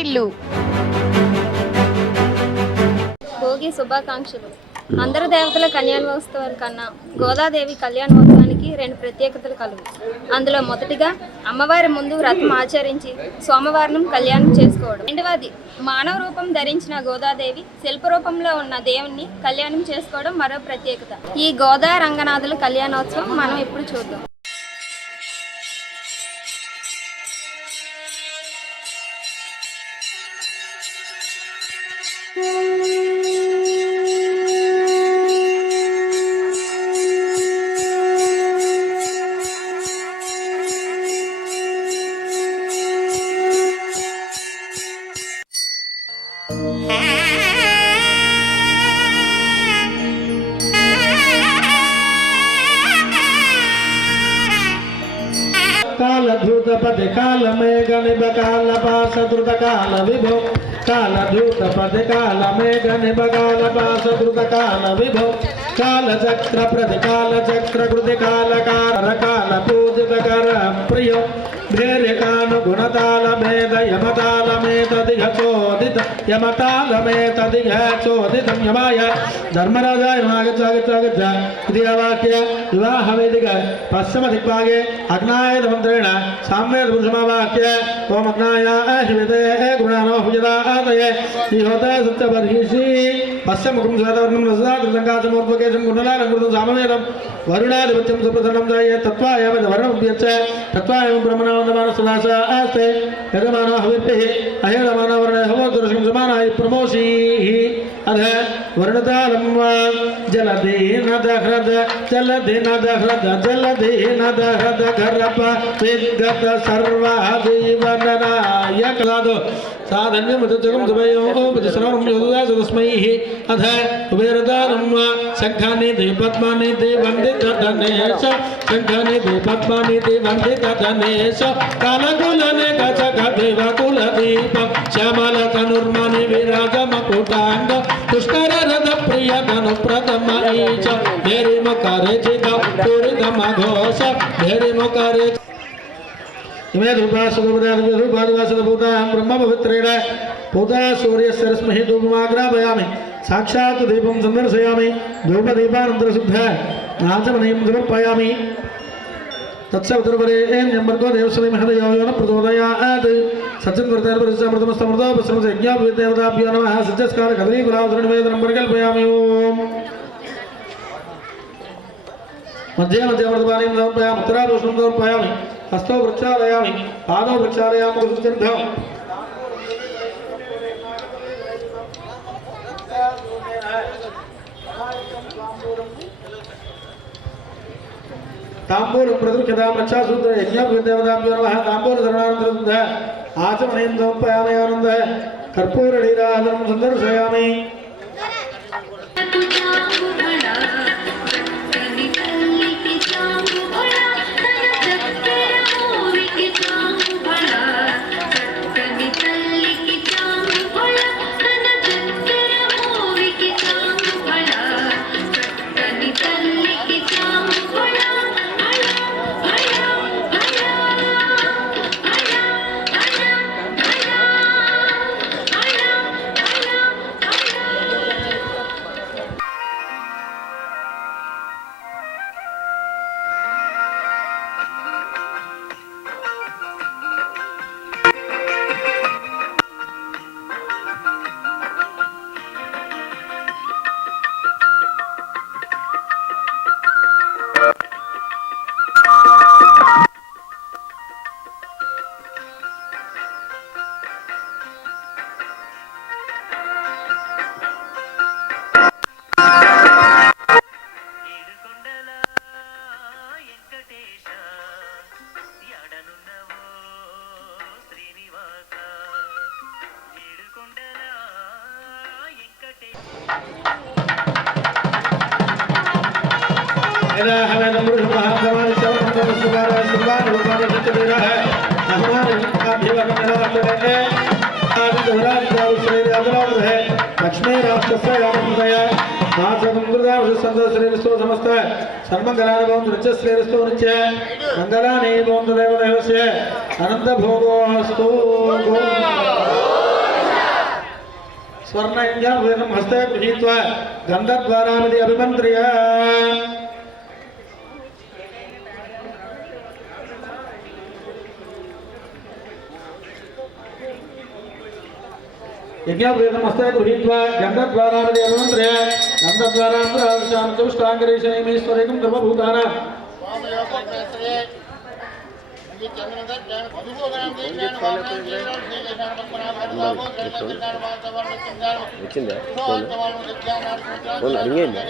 వాకిళ్ళు. భోగి శుభాకాంక్షలు. అందరు దేవతల కళ్యాణోత్సవాల కన్నా గోదాదేవి కళ్యాణోత్సవానికి 2 ప్రత్యేకతలు కలవు. అందులో మొదటిగా అమ్మవారి ముందు వ్రతం ఆచరించి సోమవారం కళ్యాణం చేసుకోవడం. రెండవది మానవ రూపం ధరించిన గోదాదేవి శిల్ప రూపంలో ఉన్న దేవుణ్ణి కళ్యాణం చేసుకోవడం మరో ప్రత్యేకత. ఈ గోదా రంగనాథుల కళ్యాణోత్సవం మనం ఇప్పుడు చూద్దాం. कालधूतपदे कालमेघनिभ कालपाशद्रुत काल विभो कालधूतपदे कालमेघनिभ कालपाशद्रुत काल विभो कालचक्र प्रति कालचक्र कृति कालकार काल पूजित कर प्रिय भेर्यकानुगुणतालमेध यमतालमेतदिघचोदित यमतालमेतदिघचोदितं यमाय धर्मराजाय नमागच्छ क्रियावाक्य विवाहवेदिक पश्चिमदिग्भागे अग्नाय मन्त्रेण साम्वेद पुरुषमावाक्य ओम अग्नाय शिवते गुणानो हुजदातये इहोते सत्यबर्हिषि पश्चिममुखं श्वेतवर्णं रसदाकृतङ्कासमोर्ध्वकेशं कुण्डलालङ्कृतं सामवेदं वरुणाधिपत्यं सुप्रसन्नं जाये तत्त्वाय वर्णमुप्यच्च तत्त्वाय ब्रह्मणावन्दमानसुदासास्ते यजमानो हविर्भिः अहेरमानो वर्णे हवोदृशं समानाय प्रमोषीः अध वर्णतालं जलधीनदह्रद जलधीनदह्रद जलधीनदह्रद गर्भ विद्गत सर्वादिवन्दनाय कलादो साधन्यमृतजगं सुभयोपतिश्रवणं योदासतस्मैः अध कुबेरदानं शङ्खानिधि पद्मानिधि वन्दितधनेश शङ्खानिधि पद्मानिधि वन्दितधनेश कालकुलने गजगदेवकुलदीप श्यामलतनुर्मणि विराजमकुटाङ्ग पुष्कररथप्रियतनुप्रथमैच भेरिमुखरे चिद पूरितमघोष भेरिमुखरे इमे धूपासुगोपदादिवासभूतां ब्रह्मपवित्रेण पूता सूर्यस्य रश्मिः धूपमाग्रापयामि साक्षात् दीपं सन्दर्शयामि धूपदीपानन्तरशुद्ध नाचमनीं समर्पयामि तत्सवितुर्वरेण्यम्बर्गो देवस्वै महदयो यो न प्रचोदयात् सच्चिन्वर्तनपरिश्रमृतमस्तमृतोपश्रमसज्ञाभ्यो नमः सज्जस्कारकदलीकुलावतरणिवेदनं परिकल्पयामि ओम् मध्ये मध्ये अमृतपानीं समर्पयामि उत्तराभूषणं समर्पयामि हस्तौ प्रक्षालयामि पादौ प्रक्षालयामि गुरुचरणं तांबूलं प्रदुख्यतां रक्षासूत्र यज्ञाभ्युदेवताभ्यो नमः तांबूलधरणानन्तरं आचमनीं समर्पयामि आनन्दः कर्पूरनीराजनं सन्दर्शयामि लक्ष्मी राष्ट्रस्य समस्त सर्वमंगलानि भवन्तु नित्यश्रेयस्तु नित्य मंगलानि भवन्तु देवदेवस्य अनंत भोगोऽस्तु। स्वर्णयज्ञापवीतं हस्ते गृहीत्वा गन्धद्वारामिति अभिमन्त्र्य यज्ञापवीतं हस्ते गृहीत्वा गन्धद्वारामिति अभिमन्त्र्य गन्धद्वारान्तरांशुष्टाङ्गरीशनेमीश्वरेकं धर्मभूतानां వచ్చిందా ఫోన్ అడిగేయండి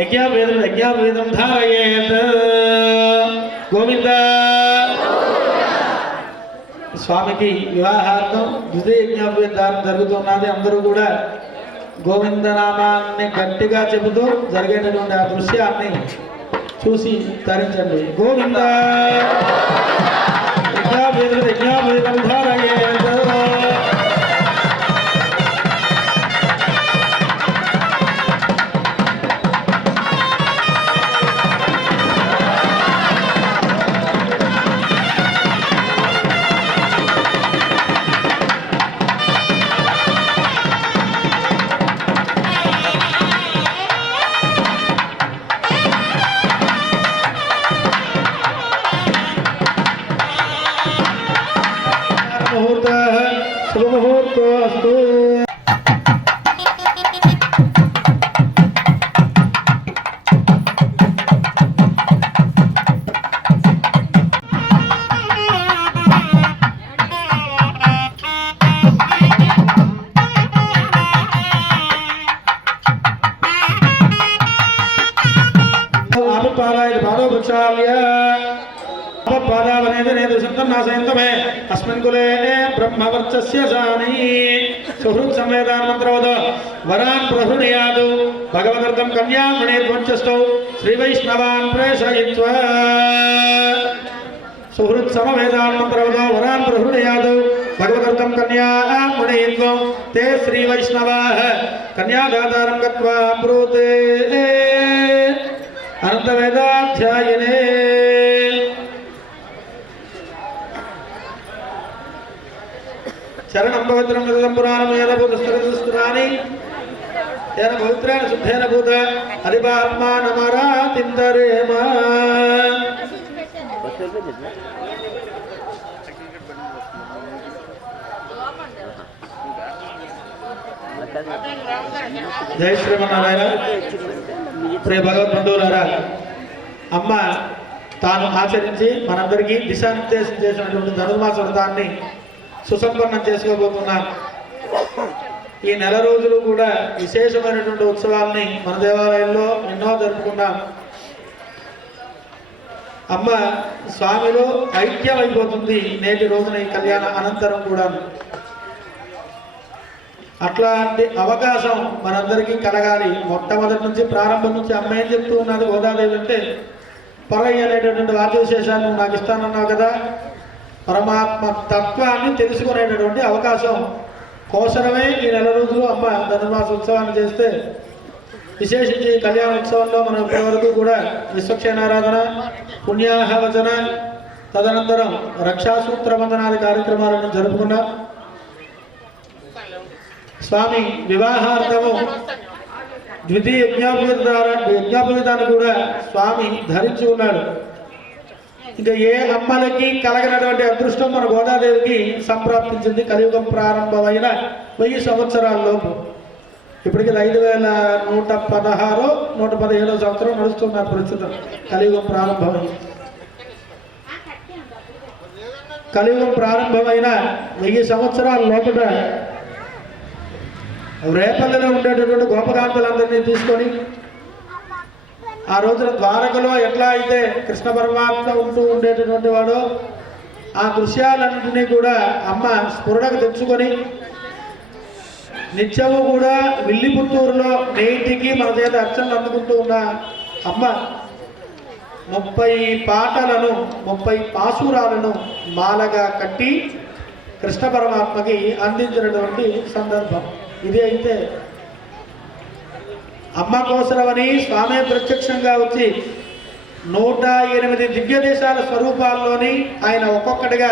यज्ञापवीतं धारयेत् गोविंद స్వామికి వివాహార్థం ద్వితీయ యజ్ఞోపవీతం జరుగుతున్నది. అందరూ కూడా గోవింద నామాన్ని గట్టిగా చెబుతూ జరిగేటటువంటి ఆ దృశ్యాన్ని చూసి తరించండి. గోవింద యజ్ఞోపవీతం ధారయేత్ शुभमुहूर्तो अस्तु. अस्मिन् कुले ब्रह्मवर्चस्य जानी सुहृत् समेतान् मन्त्रवद वरान् प्रहृणयादु भगवदर्थं कन्यामणिर्वञ्चस्तौ श्रीवैष्णवान् प्रेषयित्वा सुहृत् समवेदान् मन्त्रवद वरान् प्रहृणयादु भगवदर्थं कन्यामणिर्वं ते श्रीवैष्णवाः कन्यादातारं गत्वा ब्रूते अनन्तवेदाध्यायिने शरणं पवित्रं विदं पुराणं येन भूतस्तरस्तुराणि येन पवित्रेण शुद्धेन भूत अधिपात्मानमरातिन्दरेम. జై శ్రీమన్నారాయణ. ప్రియ భగవద్బంధువులారా, అమ్మ తాను ఆచరించి మనందరికీ దిశానిర్దేశం చేసినటువంటి ధనుర్మాస వ్రతాన్ని సుసంపన్నం చేసుకోబోతున్నాం. ఈ నెల రోజులు కూడా విశేషమైనటువంటి ఉత్సవాల్ని మన దేవాలయంలో ఎన్నో జరుపుకున్నాం. అమ్మ స్వామిలో ఐక్యమైపోతుంది నేటి రోజున ఈ కళ్యాణ అనంతరం కూడా. అట్లాంటి అవకాశం మనందరికీ కలగాలి. మొట్టమొదటి నుంచి ప్రారంభం నుంచి అమ్మ ఏం చెప్తూ ఉన్నది గోదాదేవి అంటే, పరయ్య అనేటటువంటి వాక్య విశేషాన్ని నువ్వు నాకు ఇస్తానన్నావు కదా, పరమాత్మ తత్వాన్ని తెలుసుకునేటటువంటి అవకాశం కోసరమే ఈ నెల రోజులు అమ్మ ధనుర్మాస ఉత్సవాన్ని చేస్తే, విశేషించి కళ్యాణ ఉత్సవంలో మనం ఇప్పటివరకు కూడా విశ్వక్షేణారాధన, పుణ్యాహవచన, తదనంతరం రక్షాసూత్ర వందనాది కార్యక్రమాలను జరుపుకున్నాం. స్వామి వివాహార్థము ద్వితీయ యజ్ఞోపవీతాన్ని కూడా స్వామి ధరించి ఉన్నాడు. ఇంకా ఏ అమ్మలకి కలగనటువంటి అదృష్టం మన గోదాదేవికి సంప్రాప్తించింది కలియుగం ప్రారంభమైన 1000 సంవత్సరాల్లోపు. ఇప్పటికి 5116 117 సంవత్సరం నడుస్తున్నారు ప్రస్తుతం కలియుగం ప్రారంభమై. కలియుగం ప్రారంభమైన 1000 సంవత్సరాల లోపల రేపల్లిలో ఉండేటటువంటి గోపకాంతలందరినీ తీసుకొని ఆ రోజున ద్వారకలో ఎట్లా అయితే కృష్ణ పరమాత్మ ఉంటూ ఉండేటటువంటి వాడో ఆ దృశ్యాలన్నింటినీ కూడా అమ్మ స్ఫురణకు తెచ్చుకొని నిత్యము కూడా విల్లిపుత్తూరులో నేటికి మన చేత అర్చనలు అందుకుంటూ ఉన్న అమ్మ 30 పాటలను 30 పాసురాలను మాలగా కట్టి కృష్ణ పరమాత్మకి అందించినటువంటి సందర్భం ఇది. అయితే అమ్మ కోసరవని స్వామి ప్రత్యక్షంగా వచ్చి 108 దివ్య దేశాల స్వరూపాల్లోని ఆయన ఒక్కొక్కటిగా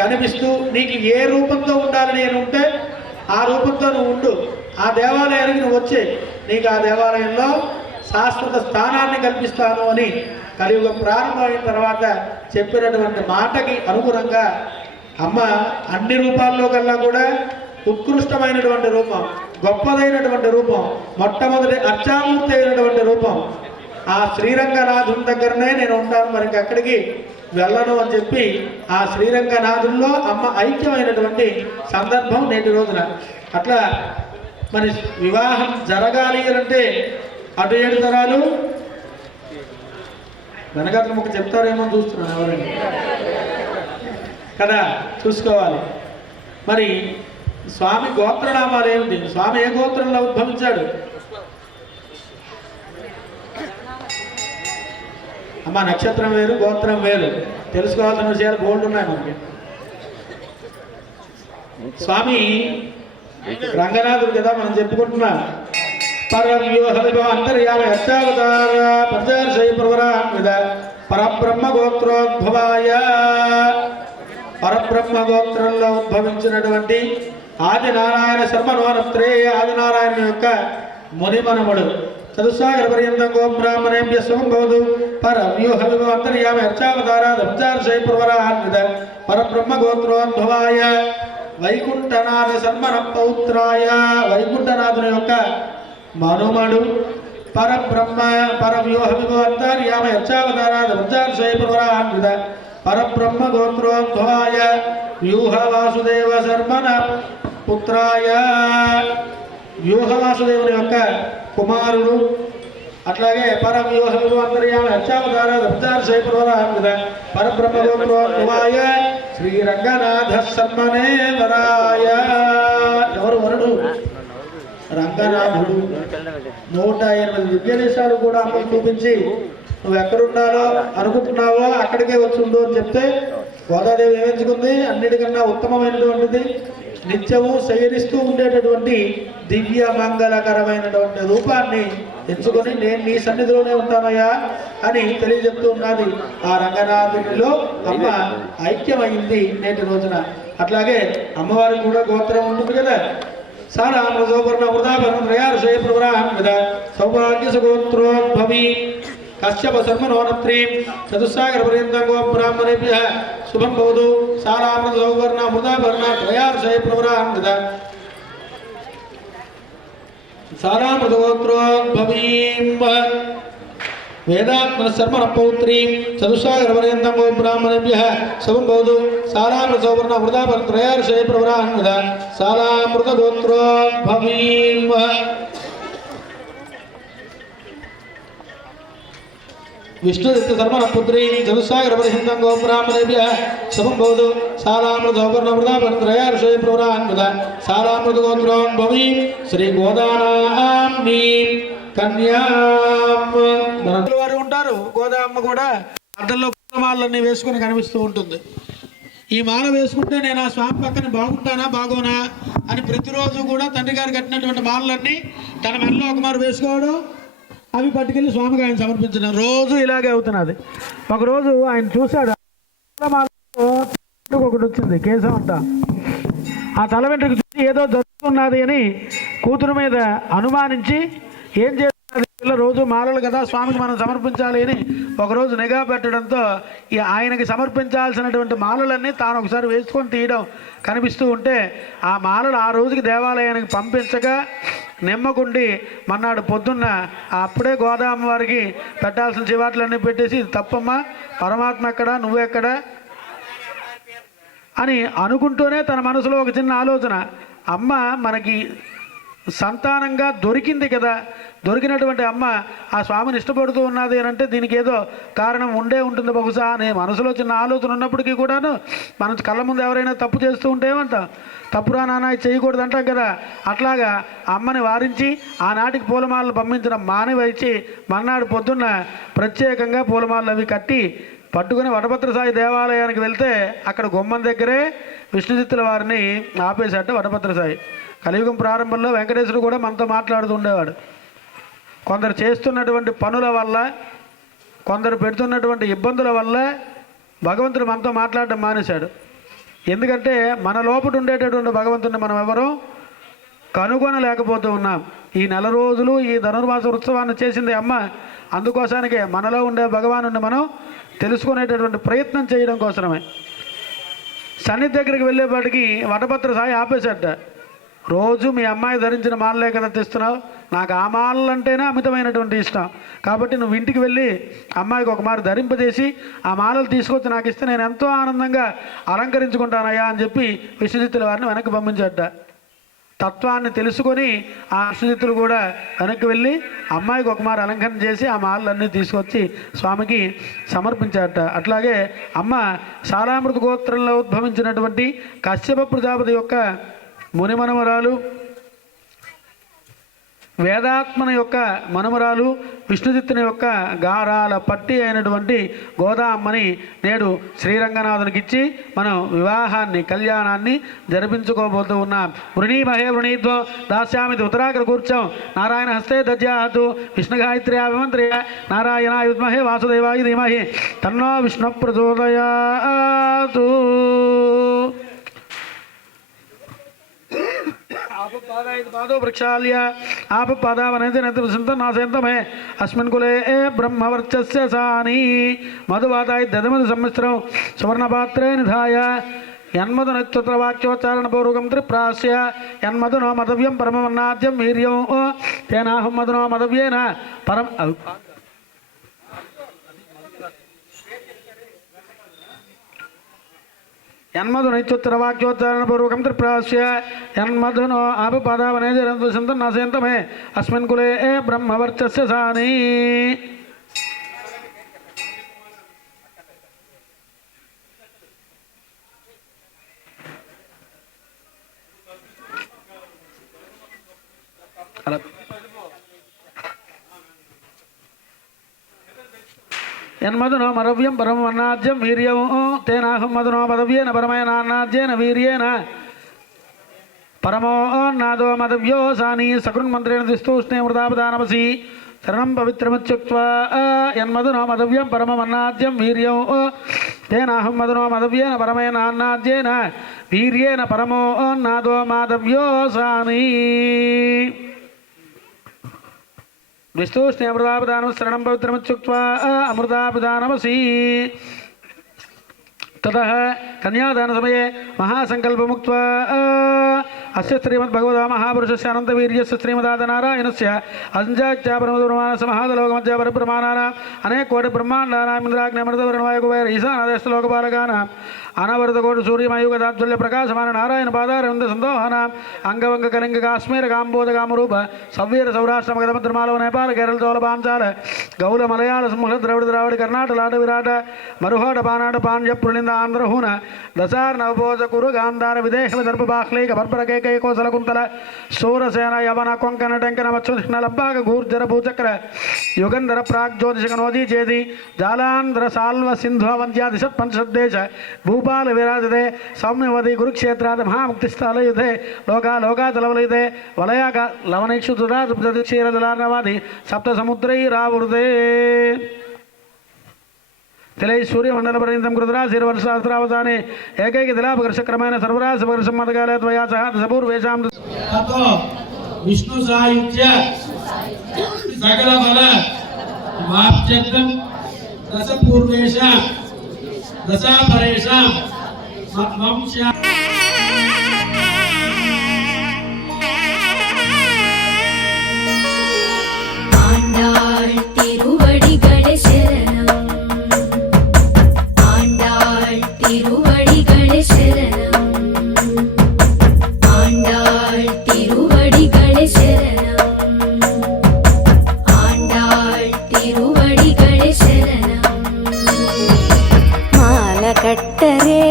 కనిపిస్తూ నీకు ఏ రూపంతో ఉండాలని నేను ఉంటే ఆ రూపంతో నువ్వు ఉండు, ఆ దేవాలయానికి నువ్వు వచ్చే, నీకు ఆ దేవాలయంలో శాశ్వత స్థానాన్ని కల్పిస్తాను అని కలియుగం ప్రారంభమైన తర్వాత చెప్పినటువంటి మాటకి అనుగుణంగా అమ్మ అన్ని రూపాల్లో కల్లా కూడా ఉత్కృష్టమైనటువంటి రూపం, గొప్పదైనటువంటి రూపం, మొట్టమొదటి అర్చామూర్తి అయినటువంటి రూపం. ఆ శ్రీరంగనాథుని దగ్గరనే నేను ఉంటాను, మరి అక్కడికి వెళ్ళను అని చెప్పి ఆ శ్రీరంగనాథుల్లో అమ్మ ఐక్యమైనటువంటి సందర్భం నేటి రోజున. అట్లా మరి వివాహం జరగాలి అంటే అటు 7 తరాలు వెనకాల ముక్క చెప్తారేమో చూస్తున్నాను ఎవరైనా కదా, చూసుకోవాలి. మరి స్వామి గోత్రనామాలు ఏమిటి? స్వామి ఏ గోత్రంలో ఉద్భవించాడు? అమ్మ నక్షత్రం వేరు, గోత్రం వేరు, తెలుసుకోవాల్సిన విషయాలు బోల్డ్ ఉన్నాయి మనకి. స్వామి రంగనాథుడు కదా మనం చెప్పుకుంటున్నాం. పరవ్యూహ అంతర్యామ అర్చావతార ప్రజాశయ ప్రవరాన్విద పరబ్రహ్మ గోత్రోద్భవాయ. పరబ్రహ్మ గోత్రంలో ఉద్భవించినటువంటి ఆదినారాయణ శర్మనోనత్రే ఆదినారాయణ యొక్క మునిమనముడు. చతుస్సాగర పర్యంతం గోబ్రాహ్మణేభ్య శుభం భవతు. పరవ్యూహ అంతర్యామ అర్చావతార ప్రజాశయ ప్రవరాన్విద పరబ్రహ్మ గోత్రోద్భవాయ వైకుంఠనాథ శర్మణ పౌత్రాయ. వైకుంఠనాథుని యొక్క మనుమడు పరబ్రహ్మ పరవ్యూహ అంతర్యామ అర్చావతార ప్రజాశయ ప్రవరాన్విద పరబ్రహ్మ గోత్రోద్భవాయ వ్యూహ వాసుదేవ శర్మణ పుత్రాయ. వ్యూహ వాసుదేవుని యొక్క కుమారుడు. అట్లాగే పరవ్యూహ అంతర్యామ అర్చావతార ప్రజాశయ ప్రవరాన్విద పరబ్రహ్మ గోత్రోద్భవాయ శ్రీరంగనాథ శర్మనే వరాయ. ఎవరు వరుడు? రంగనాథుడు. 108 దివ్య దేశాలు కూడా అమ్మకు చూపించి నువ్వు ఎక్కడున్నారో అనుకుంటున్నావో అక్కడికే వచ్చి ఉండు అని చెప్తే గోదాదేవి ఏమించుకుంది? అన్నిటికన్నా ఉత్తమమైనటువంటిది నిత్యము శయనిస్తూ ఉండేటటువంటి దివ్య మంగళకరమైనటువంటి రూపాన్ని ఎంచుకొని నేను నీ సన్నిధిలోనే ఉంటానయ్యా అని తెలియజెప్తూ ఉన్నది. ఆ రంగనాథునిలో అమ్మ ఐక్యమైంది నేటి రోజున. అట్లాగే అమ్మవారికి కూడా గోత్రం ఉంటుంది కదా. సారామృతోపర్ణ వృధాపర్ణ త్రయార్షయ ప్రవరాన్విద సౌభాగ్య సుగోత్రోద్భవి కశ్యప శర్మనోనత్రీ చతుస్సాగర పర్యంతం గోబ్రాహ్మణేభ్యః శుభం భవతు. సారామృత సౌవర్ణ వృధాపర్ణ త్రయార్షయ ప్రవరాన్విద సారామృత గోత్రోద్భవీం వేదాత్మన శర్మణ పౌత్రీం చతుస్సాగర పర్యంతం గోబ్రాహ్మణేభ్యః శుభం భవతు. సారామృత సౌవర్ణ వృధాపర్ణ త్రయార్షయ ప్రవరాన్విద సారామృత గోత్రోద్భవీం విష్ణుదత్త శర్మణ పుత్రీ చతుస్సాగర పర్యంతం గోబ్రాహ్మణేభ్యః శుభం భవతు. సారామృత సౌవర్ణ వృధాపర్ణ త్రయార్షయ ప్రవరాన్విద సారామృత గోత్రోద్భవీం శ్రీ గోదానాంని కన్యాం. వారు ఉంటారు. గోదామ్మ కూడా అద్దల్లో మాలన్నీ వేసుకొని కనిపిస్తూ ఉంటుంది. ఈ మాల వేసుకుంటే నేను ఆ స్వామి పక్కన బాగుంటానా బాగోనా అని ప్రతిరోజు కూడా తండ్రి గారు కట్టినటువంటి మాలలన్నీ తన మెడలో ఒక మారు వేసుకోవడం, అవి పట్టుకెళ్ళి స్వామికి ఆయన సమర్పించడం రోజు ఇలాగే అవుతున్నది. ఒకరోజు ఆయన చూశాడు, ఒకటి వచ్చింది కేశం అంతా. ఆ తల వెంట్రుక చూసి ఏదో జరుగుతున్నది అని కూతురు మీద అనుమానించి ఏం చేస్తున్నది పిల్ల, రోజు మాలలు కదా స్వామికి మనం సమర్పించాలి అని ఒకరోజు నిఘా పెట్టడంతో ఆయనకి సమర్పించాల్సినటువంటి మాలలన్నీ తాను ఒకసారి వేసుకొని తీయడం కనిపిస్తూ ఉంటే ఆ మాలలు ఆ రోజుకి దేవాలయానికి పంపించగా నిమ్మకుండి మన్నాడు పొద్దున్న అప్పుడే గోదామ్మ వారికి పెట్టాల్సిన చివాట్లన్నీ పెట్టేసి తప్పమ్మా పరమాత్మ ఎక్కడా నువ్వెక్కడా అని అనుకుంటూనే తన మనసులో ఒక చిన్న ఆలోచన, అమ్మ మనకి సంతానంగా దొరికింది కదా, దొరికినటువంటి అమ్మ ఆ స్వామిని ఇష్టపడుతూ ఉన్నది అని అంటే దీనికి ఏదో కారణం ఉండే ఉంటుంది బహుశా అనే మనసులో చిన్న ఆలోచన ఉన్నప్పటికీ కూడాను మనం కళ్ళ ముందు ఎవరైనా తప్పు చేస్తూ ఉంటే ఏమంటాం, తప్పురా నాన్న చేయకూడదు అంటాం కదా. అట్లాగా అమ్మని వారించి ఆనాటికి పూలమాలలు పంపించడం మానివచ్చి మన్నాడు పొద్దున్న ప్రత్యేకంగా పూలమాలలు అవి కట్టి పట్టుకుని వటభద్రసాయి దేవాలయానికి వెళ్తే అక్కడ గుమ్మం దగ్గరే విష్ణుచిత్తుల వారిని ఆపేశాట వటభద్రసాయి. కలియుగం ప్రారంభంలో వెంకటేశ్వరుడు కూడా మనతో మాట్లాడుతూ ఉండేవాడు. కొందరు చేస్తున్నటువంటి పనుల వల్ల, కొందరు పెడుతున్నటువంటి ఇబ్బందుల వల్ల భగవంతుడు మనతో మాట్లాడడం మానేశాడు. ఎందుకంటే మన లోపల ఉండేటటువంటి భగవంతుడిని మనం ఎవరూ కనుగొనలేకపోతూ ఉన్నాం. ఈ నెల రోజులు ఈ ధనుర్మాస ఉత్సవాన్ని చేసింది అమ్మ అందుకోసానికే, మనలో ఉండే భగవాను మనం తెలుసుకునేటటువంటి ప్రయత్నం చేయడం కోసమే. సన్నిధి దగ్గరికి వెళ్ళేపాటికి వటభద్రసాయి ఆపేశాట. రోజు మీ అమ్మాయి ధరించిన మాలలే కదా తెస్తున్నావు, నాకు ఆ మాలలంటేనే అమితమైనటువంటి ఇష్టం, కాబట్టి నువ్వు ఇంటికి వెళ్ళి అమ్మాయికి ఒక మారు ధరింపజేసి ఆ మాలలు తీసుకొచ్చి నాకు ఇస్తే నేను ఎంతో ఆనందంగా అలంకరించుకుంటానయ్యా అని చెప్పి విష్ణుచిత్తుల వారిని వెనక్కి పంపించట. తత్వాన్ని తెలుసుకొని ఆ విష్ణుచిత్తులు కూడా వెనక్కి వెళ్ళి అమ్మాయికి ఒక మారు అలంకరణ చేసి ఆ మాలలన్నీ తీసుకొచ్చి స్వామికి సమర్పించారట. అట్లాగే అమ్మ శాలామృత గోత్రంలో ఉద్భవించినటువంటి కశ్యప ప్రజాపతి యొక్క మునిమనమరాలు, వేదాత్మన యొక్క మనుమరాలు, విష్ణుచిత్తుని యొక్క గారాల పట్టి అయినటువంటి గోదా అమ్మని నేడు శ్రీరంగనాథునికి ఇచ్చి మనం వివాహాన్ని, కళ్యాణాన్ని జరిపించుకోబోతూ ఉన్నాం. వృణీమహే వృణీధ్వం దాస్యామితి ఉత్తరాగ్ర కూర్చం నారాయణ హస్తే దద్యాతు విష్ణుగాయత్ర్యా విమంత్ర్య నారాయణాయ విద్మహే వాసుదేవాయ ధీమహి తన్నో విష్ణు ప్రచోదయాతు. पादो वृक्षाल्य आप पादावनेतनाशयन्तमे अस्मिन् कुले ब्रह्मवर्चस्य सानी मधुवादाय दधमधु सम्मिश्रं सुवर्णपात्रे निधाय यन्मधुनित्यवाक्योच्चारणपूर्वकं त्रिप्रास्य यन्मधुनो मधव्यं परमवन्नाद्यं वीर्यं तेनाहं मधुनो मधव्येन परम यन्मधुनैत्युत्तरवाक्योच्चारणपूर्वकं त्रिप्रास्य यन्मधुनो आपपादावनेजरन्तुसन्तन्नाशयन्तमे अस्मिन् कुले ब्रह्मवर्चस्य सानी. यन्मधुनो मधव्यं परमवन्नाद्यं वीर्यं तेनाहं मधुनो मधव्येन परमेनान्नाद्येन वीर्येण परमोन्नादो मधव्यो सानी सकृन्मन्त्रेण दिस्तूष्णेमृतापदानमसि शरणं पवित्रमुच्युक्त्वा यन्मधुनो मधव्यं परमवन्नाद्यं वीर्यं तेनाहं मधुनो मधव्येन परमेनान्नाद्येन वीर्येण परमोन्नादो माधव्यो सानी. विस्तूष्णेमृतापदानं शरणं पवित्रमुच्युक्त्वा अमृतापदानमसि. ततः कन्यादानसमये महासङ्कल्पमुक्त्वा अस्य श्रीमद्भगवता महापुरुषस्य अनन्तवीर्यस्य श्रीमदादनारायणस्य अञ्जाच्चापरमधुरमानस्य महादलोकमध्य परब्रह्माणानाम् अनेककोटिब्रह्माण्डानाम् इन्द्राग्निमृतवर्णवायुकुबेर ईशानदेशलोकपालकानाम् अनवरतकोटिसूर्यमयुगदाज्वल्य प्रकाशमान नारायण पादारविन्दसन्दोहानाम् अंगवंगकलिंग काश्मीर काम्बोध कामरूप सव्वीर सौराष्ट्र मगधमद्रमालव नेपाल केरल चोल पांचाल गौल मलयाल संहल द्रविड़ द्राविड़ कर्नाटक लाट विराट मरुहोट पानाट पांड्य पुलिंद आंध्र हून दसार नवभोज कुरु गांधार विदेश विदर्भ बाह्लीक बर्बर केकय कोसल कुंतल सूरसेन यवन कोंकण टंकन मत्स्युष्ण लंबाग गूर्जर भूचक्र युगंधर प्राग ज्योतिष नोदी चेदी जालांध्र साल्व सिंधु वंद्यादि पंचदेश भूपाल विराजते सौम्यवती कुरुक्षेत्राद महामुक्तिस्थल युधे लोका लोकाचलवलयते वलयाग लवनेक्षु क्षीरदलार्णवादि सप्त समुद्रैरावृते तिलै सूर्यमंडल पर्यंतं कृतराशिर्वर्षास्त्रावसाने एकैक दिलापकर्षक्रमेण सर्वराशिवर्षमदकाले त्वया सह दशपूर्वेषां ततो विष्णु सायुज्य सकल बल वाप्यर्थं दशपूर्वेषां दशापरेषां वंशा ஆண்டாள் திருவடிகளே சரணம் ஆண்டாள் திருவடிகளே சரணம் ஆண்டாள் திருவடிகளே சரணம் ஆண்டாள் திருவடிகளே சரணம் மால கட்டரே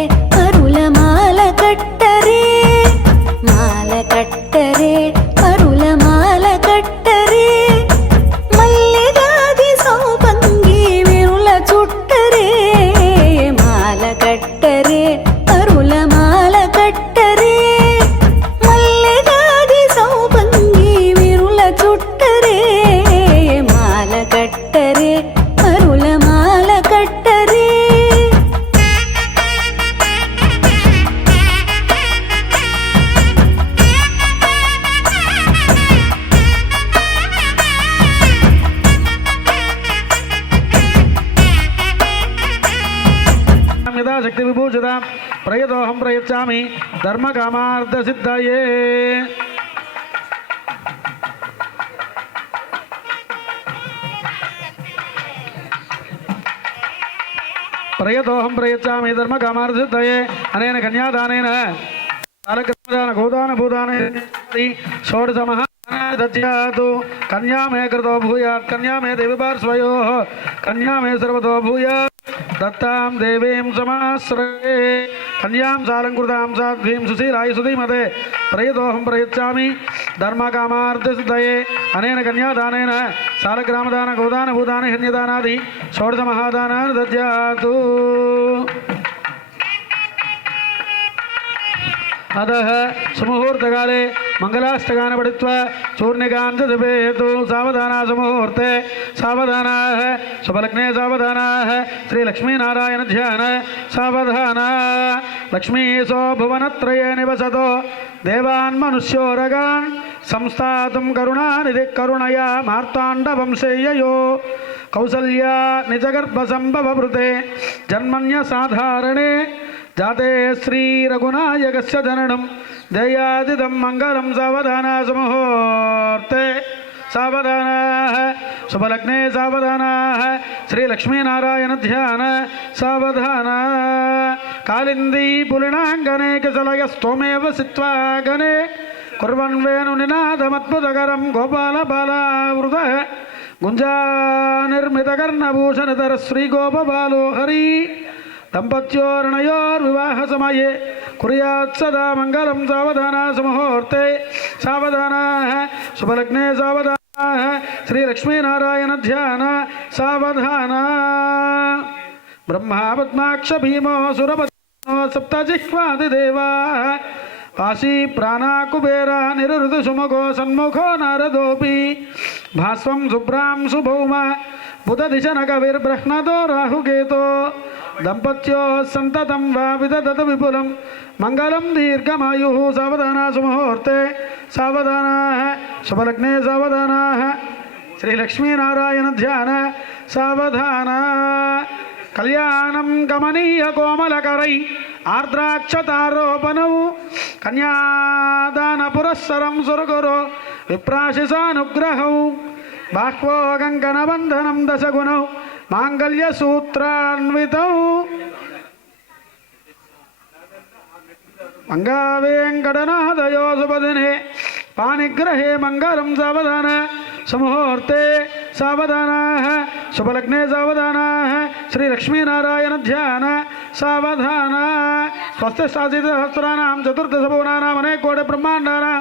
அருள மால शक्ति विभूषितां प्रयतोऽहं प्रयच्छामि धर्मकामार्थसिद्धये। प्रयतोऽहं प्रयच्छामि धर्मकामार्थसिद्धये। अनेन कन्यादानेन कालक्रमदान गोदान भूदान षोडशमः दद्यातु। कन्या मे कृतो भूयात् कन्या मे देवी पार्श्वयोः कन्या मे सर्वतो भूयात् दत्तां देवीं समाश्रये। कन्यां सालङ्कृतां साध्वीं सुशीलाय सुधीमते प्रयतोऽहं प्रयच्छामि धर्मकामार्थसिद्धये। अनेन कन्यादानेन सालग्रामदान गोदान भूदान हिरण्यदानादि षोडशमहादानानि दद्यातु। अतः सुमुहूर्तकाले मंगलाष्टकान् पठित्वा चूर्णिकान् च जपेतु। सावधाना सुमुहूर्ते सावधानाः शुभलग्ने सावधानाः श्रीलक्ष्मीनारायण ध्यान सावधाना। लक्ष्मीसो भुवनत्रये निवसतो देवान् मनुष्योरगान् संस्थातुं करुणानिधिः करुणया मार्ताण्डवंशेययो। कौसल्या निजगर्भसम्भवभृते जन्मन्यसाधारणे जाते श्रीरघुनायकस्य जननं जयादिदं मङ्गलं। सावधाना सुमुहूर्ते सावधानाः शुभलग्ने सावधानाः श्रीलक्ष्मीनारायण ध्यान सावधाना। कालिन्दी पुलिनाङ्गने किसलयस्तोमेव सित्वा गणे कुर्वन् वेणुनिनादमद्भुतकरं गोपालबालावृतः गुञ्जानिर्मितकर्णभूषणधर श्रीगोपबालो हरि। दम्पत्योर्णयोर्विवाह समये कुर्यात् सदा मङ्गलं। सावधाना सुमुहूर्ते सावधानाः शुभलग्ने सावधानाः श्रीलक्ष्मीनारायण ध्यान सावधाना। ब्रह्मा पद्माक्ष भीमो सुरपत्नो सप्तजिह्वादिदेवाः काशी प्राणा कुबेरा निरुद्ध सुमुखो सन्मुखो नारदोऽपि भास्वं शुभ्रां सुभौमा बुधदिशनकविर्ब्रह्मदो राहुकेतो। दंपत्यो संततं वा विदधत विपुलं मंगलं दीर्घमायुः। सावधाना सुमुहूर्ते सावधानाः शुभलग्ने सावधानाः श्रीलक्ष्मीनारायण ध्यान सावधाना। कल्याणं कमनीय कोमलकरै आर्द्राक्षतारोपणौ कन्यादान पुरस्सरं सुरगुरो विप्राशिसानुग्रहौ। बाह्वो कंकणबन्धनं दशगुणौ मांगल्यसूत्रान्वितौ। मंगावेङ्कटनाथयो सुपदिने पाणिग्रहे मंगलं। सावधान सुमुहूर्ते सावधानाः शुभलग्ने सावधानाः श्रीलक्ष्मीनारायण ध्यान सावधाना। स्वस्तिस्तासीतसहस्राणां चतुर्दशभुवनानाम् अनेकोटि ब्रह्माण्डानां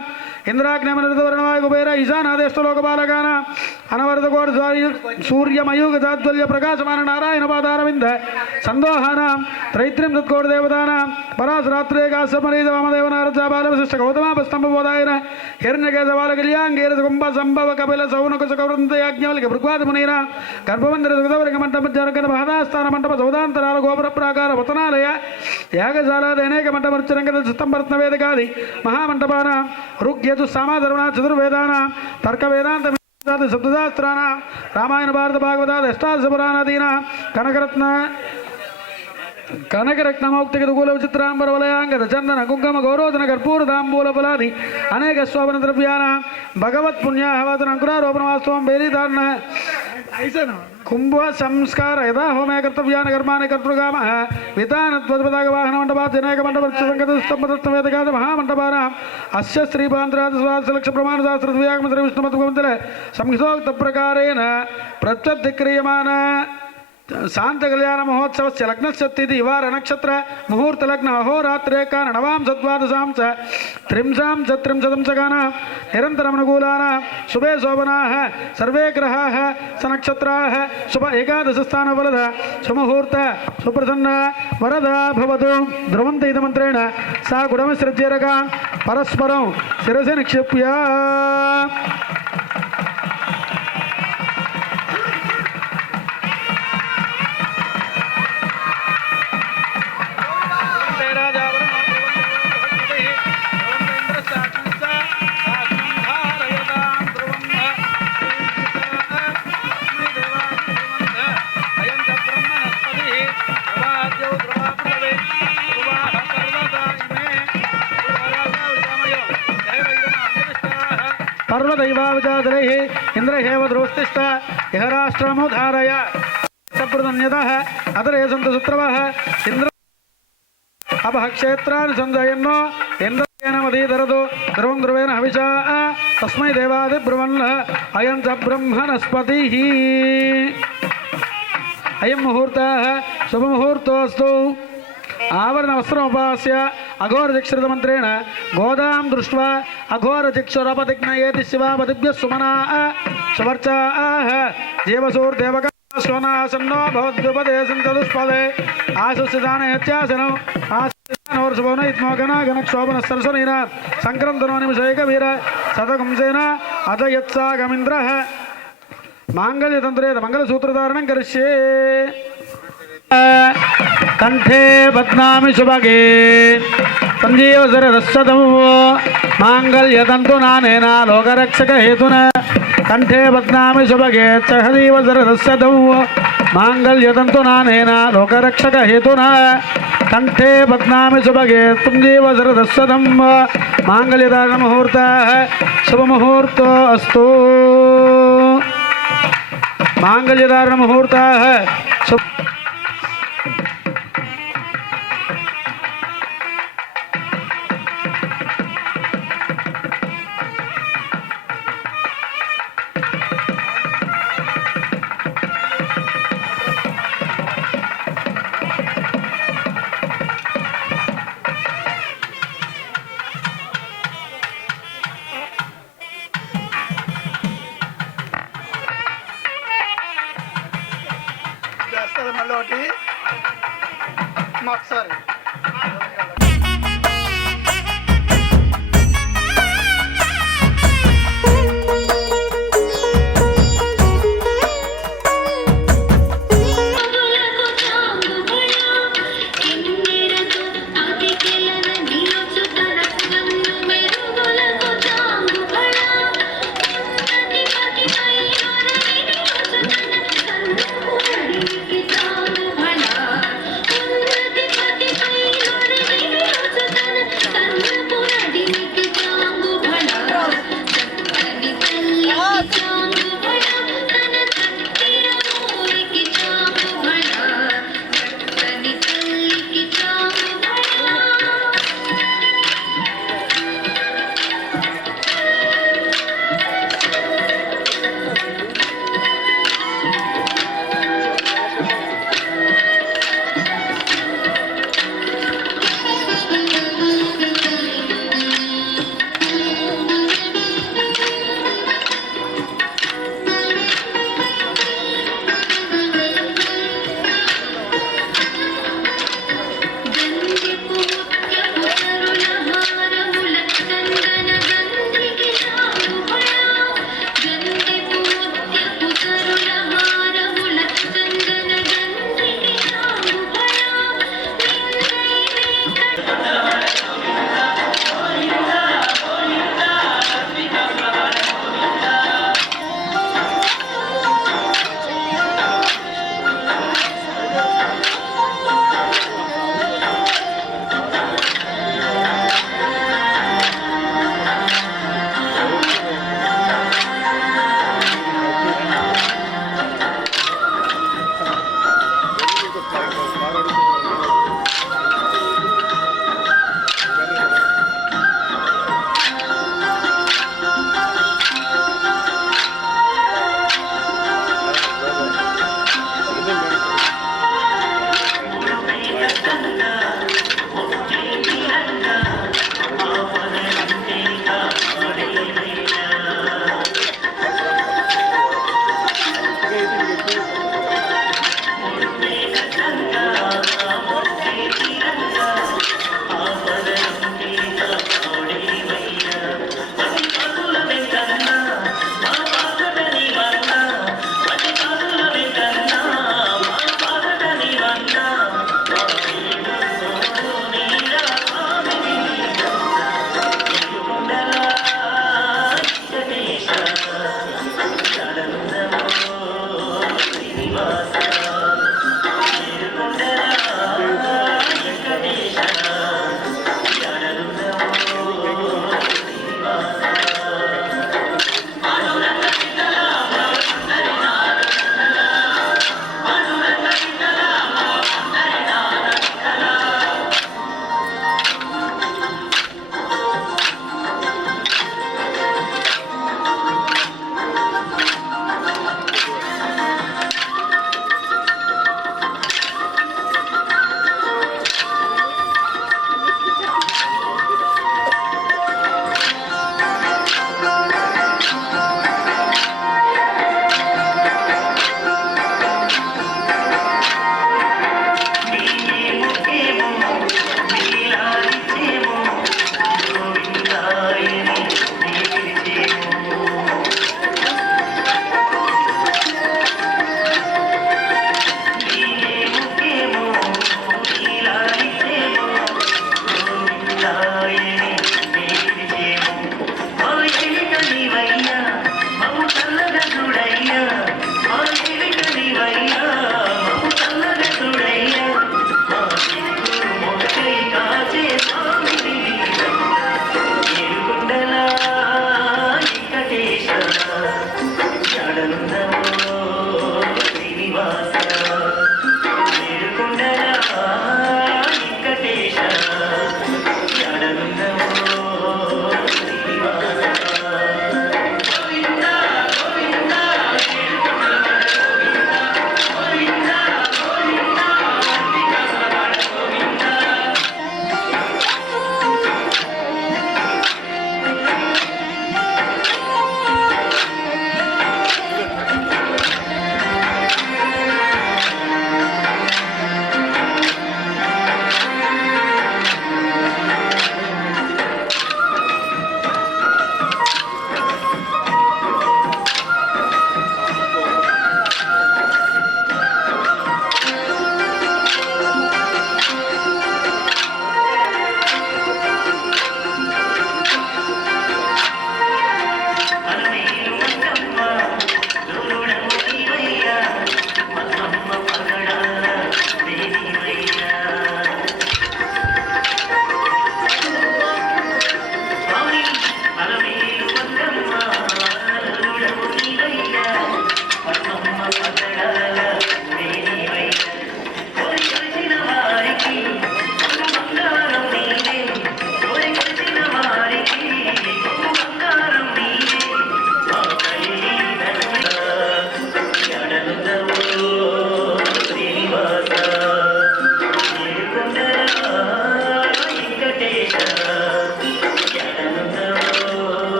इंद्राग्निमरुतवर्णवाय कुबेर ईशानादेशलोकपालकानाम् अनवरतकोटि सूर्यमयूगजाज्वल्य प्रकाशमान नारायणपादारविन्द संदोहानां त्रैत्रिंशत्कोटि देवतानां परासरात्रे काश्यपरीत वामदेव नारदा बालवशिष्ठ गौतमापस्तम्भबोधायन हिरण्यकेशबालकल्याङ्गेर कुम्भ संभव कपिल सौनक सकवृन्द याज्ञवल्क्य भृग्वादिमुनीनां गर्भवन्दिर सुगतवर्ग मंडप जनकन महदास्थान मंडप सौदान्तराल गोपुर प्राकार वतनालय यागशाला अनेक मंडपरचरंगद स्तंभरत्न वेदकादि महामंडपानां ऋग्यजु सामधर्मणा चतुर्वेदानां तर्क वेदांत शब्दशास्त्राणां रामायण भारत भागवताद अष्टादशपुराणादीनां कनकरत्नमौक्तिकदुकूल विचित्रांबर वलयांगद चंदन कुंकुम गौरोधन कर्पूर तांबूल फलादि अनेक स्वर्ण द्रव्यानां भगवत् पुण्याहवादन अंकुरारोपण वास्तवं बेरीधारण कुंभ संस्कार यदा होमे कर्तव्यानि कर्माणि कर्तृकामः वितानत्वद्पदाग वाहन मंडपात् अनेक मंडपस्तंभदत्तवेदकाद महामंडपानाम् अस्य श्रीपांतराजस्वादलक्ष प्रमाण शास्त्र द्वयागम श्री विष्णुमतगोविंदल संहितोक्त प्रकारेण प्रत्यक्रियमान शांत कल्याण महोत्सव से लग्न तिथि वार नक्षत्र मुहूर्त लग्न अहोरात्रे कान नवां सद्वादशां च त्रिंशां चत्रिंशतं सगानां निरन्तरमनुकूलानां शुभे शोभनाः सर्वे ग्रहाः सनक्षत्राः शुभ एकादश स्थान वरद सुमुहूर्त सुप्रसन्न वरदा भवतु। ध्रुवन्त इदमन्त्रेण सा गुडमिसृज्यरका परस्परं शिरसि निक्षिप्य देवाविजातिरैः इन्द्रहेव द्रोस्तिष्ठ इह राष्ट्रमुद्धारय सप्रदन्यतः अतरे सन्तु सुत्रवः इन्द्र अपः क्षेत्राणि सञ्जयन्नो इन्द्रेण मदीधरतु ध्रुवं ध्रुवेण हविषा तस्मै देवादिब्रुवन्नः अयं च ब्रह्मणस्पतिः अयं मुहूर्तः शुभमुहूर्तोऽस्तु आवरणवस्त्रमुपास्य अघोरचिक्षृतमन्त्रेण गोदां दृष्ट्वा अघोरचिक्षुरपतिज्ञयेति शिवापतिभ्यः सुमनाः सुवर्चाः जीवसूर्देवका स्वनासन्नो भवद्युपदेशं चतुष्पदे आशुस्थितानयत्यासनौ आशुस्थितानोर्षभवन इत्मोगनागनक्षोभनः सङ्क्रन्दनो निमिषैकवीर शतकुंसेन अजयत्सागमिन्द्रः माङ्गल्यतन्त्रे मङ्गलसूत्रधारणं करिष्ये कंठे बध्नामि शुभगे सञ्जीवशरदशतं माङ्गल्यतन्तुनानेन लोकरक्षकहेतुना कंठे बध्नामि शुभगे सहजीवशरदशतं माङ्गल्यतन्तुनानेन लोकरक्षकहेतुना कंठे बध्नामि शुभगे सञ्जीवशरदशतं माङ्गल्यधारणमुहूर्तः शुभमुहूर्तो अस्तु माङ्गल्यधारणमुहूर्तः शुभ మళ్ళీ ఒకసారి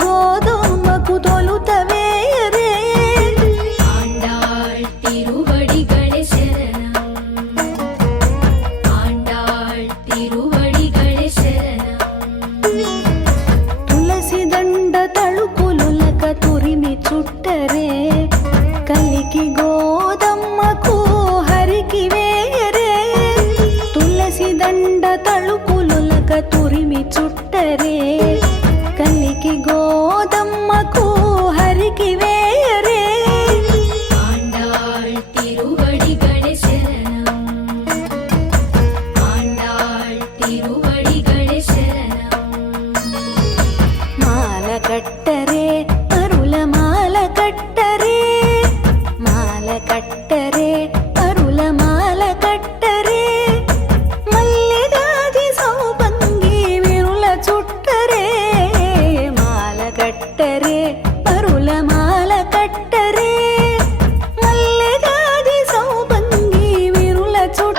கோதுமக்கு தொலுத்தவேரே ஆண்டாள் திருவடிகளே சரணம் ஆண்டாள் திருவடிகளே சரணம் తులసి దండ తళుకులులక తురిమి చుట్టరే కలికి గోదమ్మకు హరికి వేయరే తులసి దండ తళుకులులక తురిమి చుట్టరే కలికి గోదమ్మకు హరికి వేయరే ஆண்டாள் திருவடிகளே சரணம் ஆண்டாள் திருவடிகளே சரணம் మాల కట్టరే అరుల మాల కట్టరే మాల కట్టరే అరుల మాల కట్టరే మల్లెదాది సౌభంగి విరుల చుట్టరే మాల కట్టరే అరుల మాల కట్టరే మల్లెదాది సౌభంగి విరుల చుట్ట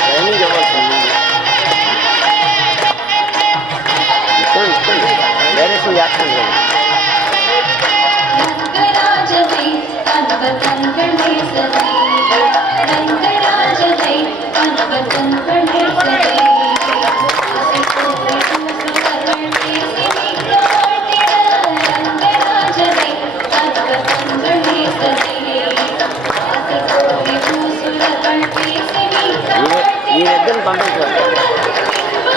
ట్రైనింగ్ ఇవ్వాల్సింది డైరెక్షన్ చేస్తాను కదా ఈ ఇద్దరిని పంపించాలి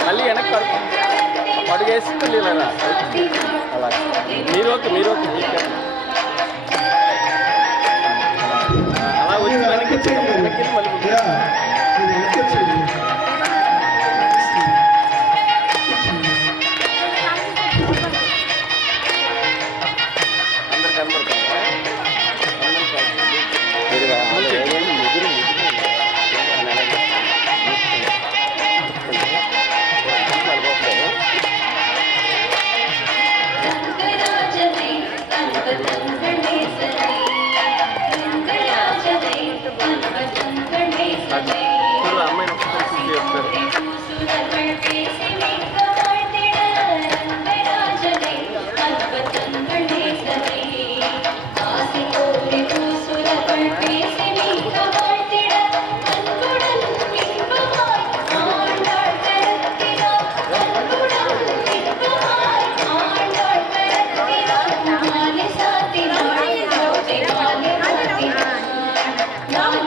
మళ్ళీ వెనక్కి అడుగేసి మళ్ళీ ఇలా రా. అలా మీరు ఓకే అలా వచ్చి వెనక్కి వెనక్కి మళ్ళీ అందరు కనబడతారు అమ్మాయిని ఒకసారి చెప్తారు ஆண்டாள்